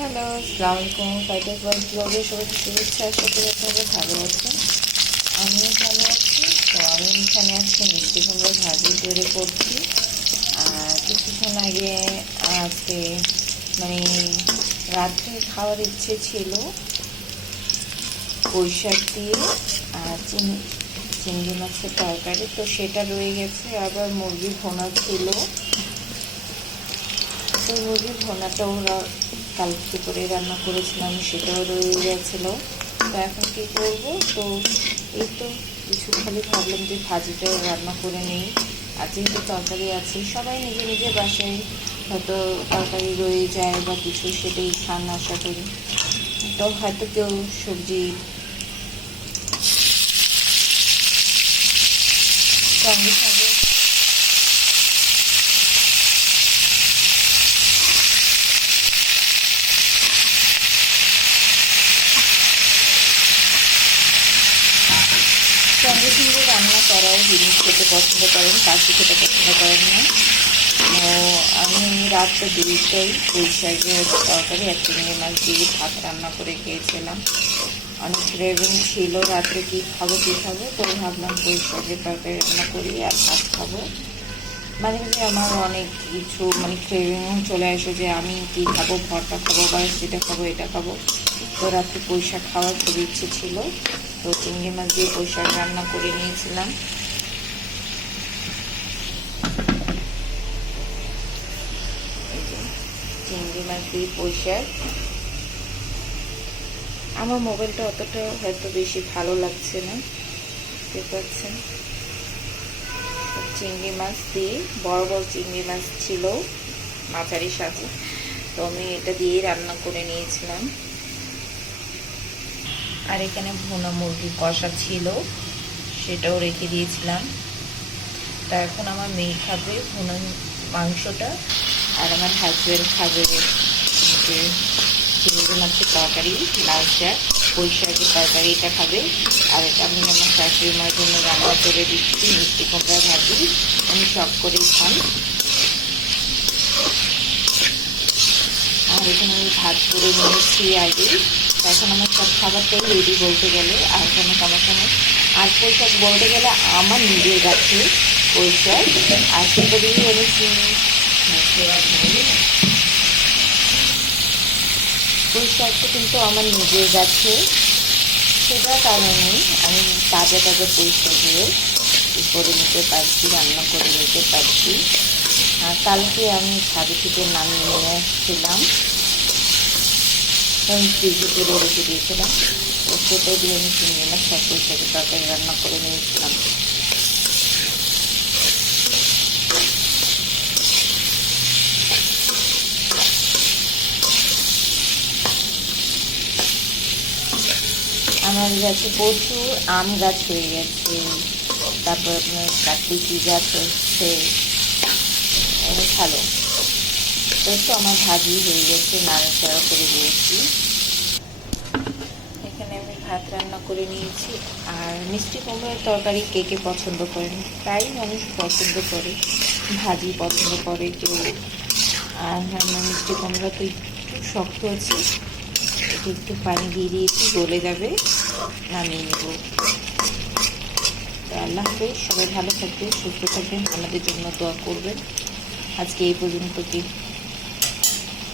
Hello আসসালামু আলাইকুম fighter world ব্লগে সবাইকে শুভেচ্ছা, আশা করি ভালো আছেন। আমিও ভালো আছি। তো আমি এখানে আজকে মিষ্টি কুমড়ো ভাজি তৈরি করছি। আর কিছুক্ষণ আগে আজকে মানে রাত্রে খাওয়ার ইচ্ছে ছিল পুঁই শাক দিয়ে আর চিনি, চিংড়ি মাছের তরকারি। তো সেটা রয়ে গেছে। আবার মুরগি ভোনা ছিল। তো মুরগির ভোনাটা ওরা কালকে করে রান্না করেছিলাম, সেটাও রয়ে গেছিল। তো এখন কী করব? তো এই তো কিছু খালি ভাবলাম যে ভাজিটা রান্না করে নেই। আর যেহেতু তরকারি আছে, সবাই নিজে নিজে বাসায় হয়তো তরকারি রয়ে যায় বা কিছু, সেটাই খান আশা করি। তো হয়তো কেউ সবজি সঙ্গে সঙ্গে সঙ্গে সঙ্গে রান্না করাও জিনিস খেতে পছন্দ করেন, কাশি খেতে পছন্দ করেন না। আমি রাত্রে দুইটাই পুঁই শাকের তরকারি, আর চিংড়ি মাছ দিয়ে ভাত রান্না করে খেয়েছিলাম। অনেক ক্রেভিং ছিল রাত্রে কী খাব কী খাব তো ভাবলাম পুঁই শাকের তরকারি রান্না করি আর ভাত খাব। মাঝে মাঝে আমার অনেক কিছু মানে ক্রেভিং চলে আসে যে আমি কী খাব ভরটা খাব বা সেটা খাব, এটা খাব। তো রাত্রে শাক খাওয়ার খুব ইচ্ছে ছিল। তো চিংড়ি মাছ দিয়ে শাক রান্না করে নিয়েছিলাম। চিংড়ি মাছ দিয়ে শাক আমার মোবাইলটা অতটা হয়তো বেশি ভালো লাগছে না দেখতে পাচ্ছেন চিংড়ি মাছ দিয়ে, বড় বড় চিংড়ি মাছ ছিল মাঝারি সাথে তো আমি এটা দিয়েই রান্না করে নিয়েছিলাম। আর এখানে ভুনা মুরগি কষা ছিল, সেটাও রেখে দিয়েছিলাম। তা এখন আমার মেয়ে খাবে ভুনা মাংসটা, আর আমার হাজব্যান্ড খাবে মাছের তরকারি লাল শাক, পুঁই শাকের তরকারি এটা খাবে। আর এটা আমি আমার শাশুড়ি মার জন্য রান্না করে দিচ্ছি, মিষ্টি কুমড়া ভাজি, আমি সব করেই খান আর এখানে আমি ভাত করে নিয়েছি আগে। এখন আমার সব খাবারটাই রেডি বলতে গেলে, আর কোনো সমস্যা নেই। আর পোশাক বলতে গেলে আমার নিজের কাছে পোশাক, আর সেটা দিয়ে আমি পোশাকটা কিন্তু আমার নিজের কাছে সেটার কারণে আমি তাজা তাজা পরিষ্কার দিয়ে করে নিতে পারছি, রান্না করে নিতে পারছি। কালকে আমি ছাদে থেকে নামিয়ে নিয়ে আসছিলাম। আমি দিয়েছিলাম? তো সেটা দিয়ে আমি চিংড়ি মাছ সব পরিষ্কারের তরকারি রান্না করে নিয়েছিলাম। আমার গাছে প্রচুর আম গাছ হয়ে গেছে। তারপর আপনার কাকলিচি গাছ হচ্ছে। ভালো। তো তো আমার ভাজি হয়ে গেছে, নাড়াচাড়া করে দিয়েছি। এখানে আমি ভাত রান্না করে নিয়েছি, আর মিষ্টি কুমড়োর তরকারি কে কে পছন্দ করেন? প্রায় মানুষ পছন্দ করে, ভাজি পছন্দ করে কেউ। আর আমার মিষ্টি কুমড়া তো একটু শক্ত আছে একটু একটু পানি দিয়ে দিয়েছি, গলে যাবে, নামিয়ে নেব। তো আল্লাহ হাফেজ, সবাই ভালো থাকবেন, সুস্থ থাকবেন, আমাদের জন্য দোয়া করবেন। আজকে এই পর্যন্ত কি?